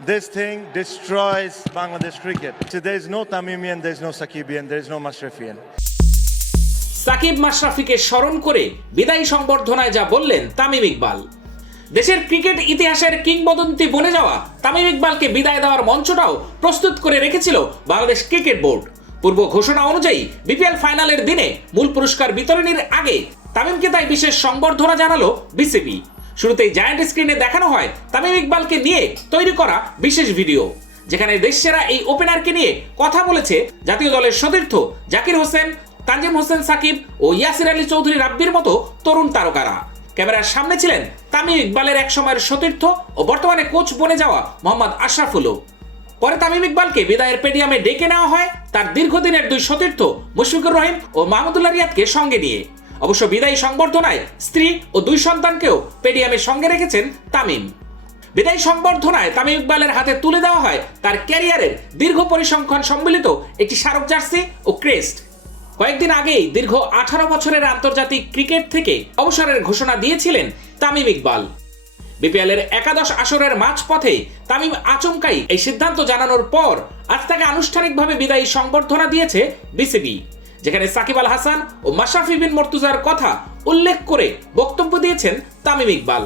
This thing destroys Bangladesh cricket. So there is no Tamimian, there is no Sakibian, there is no Mashrafian. Shakib মাশরাফিকে স্মরণ করে বিদায়ী সংবর্ধনায় যা বললেন তামিম ইকবাল দেশের ক্রিকেট ইতিহাসের কিংবদন্তি বনে যাওয়া তামিম ইকবালকে বিদায় দেওয়ার মঞ্চটাও প্রস্তুত করে রেখেছিল বাংলাদেশ ক্রিকেট বোর্ড পূর্ব ঘোষণা অনুযায়ী বিপিএল ফাইনালের দিনে মূল পুরস্কার বিতরণীর আগে তামিমকে তাই বিশেষ সংবর্ধনা জানালো বিসিবি শুরুতেই জায়ান্ট স্ক্রিনে দেখানো হয় তামিম ইকবালকে নিয়ে তৈরি করা বিশেষ ভিডিও যেখানে দেশসেরা এই ওপেনারকে নিয়ে কথা বলেছে জাতীয় দলের সতীর্থ জাকির হোসেন, তানজিম হোসেন সাকিব ও ইয়াসির আলী চৌধুরী রাব্বির মতো তরুণ তারকারা। ক্যামেরার সামনে ছিলেন তামিম ইকবালের এক সময়ের সতীর্থ ও বর্তমানে কোচ বনে যাওয়া মোহাম্মদ আশরাফুলও। পরে তামিম ইকবালকে বিদায়ের পেডিয়ামে ডেকে নেওয়া হয় তার দীর্ঘদিনের দুই সতীর্থ মুশফিকুর রহিম ও মাহমুদুল্লাহ রিয়াদকে সঙ্গে নিয়ে। অবশ্য বিদায়ী সংবর্ধনায় স্ত্রী ও দুই সন্তানকেও পেডিয়ামে সঙ্গে রেখেছেন তামিম। বিদায়ী সংবর্ধনায় তামিম ইকবালের হাতে তুলে দেওয়া হয় তার ক্যারিয়ারের দীর্ঘ পরিসংখ্যান সম্মিলিত একটি স্মারক জার্সি ও ক্রেস্ট। কয়েকদিন আগেই দীর্ঘ আঠারো বছরের আন্তর্জাতিক ক্রিকেট থেকে অবসরের ঘোষণা দিয়েছিলেন তামিম ইকবাল। বিপিএল এর একাদশ আসরের মাঝপথে তামিম আচমকাই এই সিদ্ধান্ত জানানোর পর আজ তাকে আনুষ্ঠানিকভাবে বিদায়ী সংবর্ধনা দিয়েছে বিসিবি। যেখানে সাকিব আল হাসান ও মাশরাফি বিন মর্তুজার কথা উল্লেখ করে বক্তব্য দিয়েছেন তামিম ইকবাল।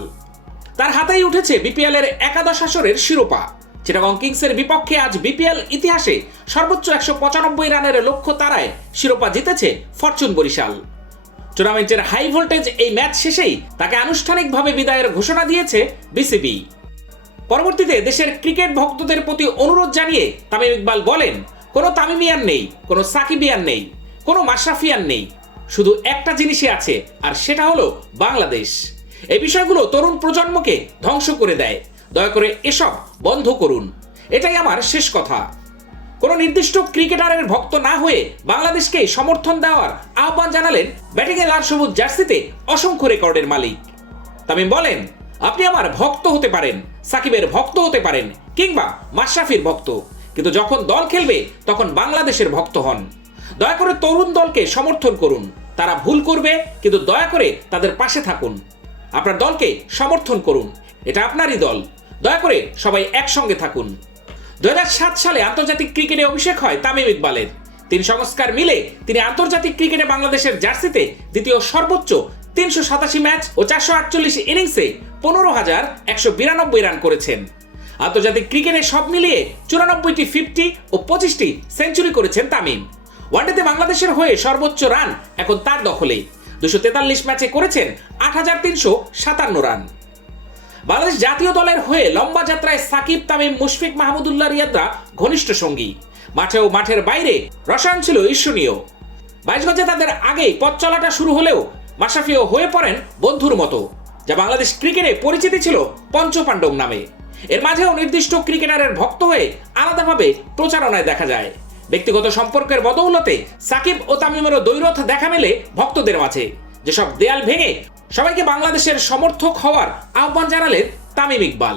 তার হাতেই উঠেছে বিপিএল এর একাদশ আসরের শিরোপা। চিটাগং কিংসের বিপক্ষে আজ বিপিএল ইতিহাসে সর্বোচ্চ একশো পঁচানব্বই রানের লক্ষ্য তারায় শিরোপা জিতেছে ফরচুন বরিশাল। টুর্নামেন্টের হাই ভোল্টেজ এই ম্যাচ শেষেই তাকে আনুষ্ঠানিকভাবে বিদায়ের ঘোষণা দিয়েছে বিসিবি। পরবর্তীতে দেশের ক্রিকেট ভক্তদের প্রতি অনুরোধ জানিয়ে তামিম ইকবাল বলেন, কোনো তামিমিয়ান নেই, কোনো সাকিবিয়ান নেই। কোনো মাশরাফিয়ান নেই। শুধু একটা জিনিসই আছে, আর সেটা হলো বাংলাদেশ। এই বিষয়গুলো তরুণ প্রজন্মকে ধ্বংস করে দেয়। দয়া করে এসব বন্ধ করুন। এটাই আমার শেষ কথা। কোনো নির্দিষ্ট ক্রিকেটারের ভক্ত না হয়ে বাংলাদেশকে সমর্থন দেওয়ার আহ্বান জানালেন ব্যাটিংয়ে লাল সবুজ জার্সিতে অসংখ্য রেকর্ডের মালিক। তামিম বলেন, আপনি আমার ভক্ত হতে পারেন, সাকিবের ভক্ত হতে পারেন কিংবা মাশরাফির ভক্ত। কিন্তু যখন দল খেলবে, তখন বাংলাদেশের ভক্ত হন। দয়া করে তরুণ দলকে সমর্থন করুন। তারা ভুল করবে, কিন্তু দয়া করে তাদের পাশে থাকুন। আপনার দলকে সমর্থন করুন। এটা আপনারই দল। দয়া করে সবাই একসঙ্গে থাকুন। দু সালে আন্তর্জাতিক ক্রিকেটে অভিষেক হয় তামিম ইকবালের। তিন সংস্কার মিলে তিনি আন্তর্জাতিক ক্রিকেটে বাংলাদেশের জার্সিতে দ্বিতীয় সর্বোচ্চ তিনশো সাতাশি ম্যাচ ও চারশো আটচল্লিশ ইনিংসে পনেরো হাজার একশো বিরানব্বই রান করেছেন। আন্তর্জাতিক ক্রিকেটে সব মিলিয়ে চুরানব্বইটি, ফিফটি ও পঁচিশটি সেঞ্চুরি করেছেন তামিম। ওয়ানডেতে বাংলাদেশের হয়ে সর্বোচ্চ রান এখন তার দখলে দুশো তেতাল্লিশ ম্যাচে করেছেন আট হাজার তিনশো সাতান্ন রান। বাংলাদেশ জাতীয় দলের হয়ে লম্বা যাত্রায় সাকিব, তামিম, মুশফিক, মাহমুদুল্লাহ, রিয়াদরা ঘনিষ্ঠ সঙ্গী। মাঠে ও মাঠের বাইরে রসায়ন ছিল ঈর্ষণীয়। বাইশগঞ্জে তাদের আগেই পথ চলাটা শুরু হলেও মাশরাফিও হয়ে পড়েন বন্ধুর মতো, যা বাংলাদেশ ক্রিকেটে পরিচিতি ছিল পঞ্চপাণ্ডব নামে। এর মাঝেও নির্দিষ্ট ক্রিকেটারের ভক্ত হয়ে আলাদাভাবে প্রচারণায় দেখা যায়। ব্যক্তিগত সম্পর্কের বদৌলতে সাকিব ও তামিমেরও দৈরথ দেখা মেলে ভক্তদের মাঝে। যেসব দেয়াল ভেঙে সবাইকে বাংলাদেশের সমর্থক হওয়ার আহ্বান জানালেন তামিম ইকবাল।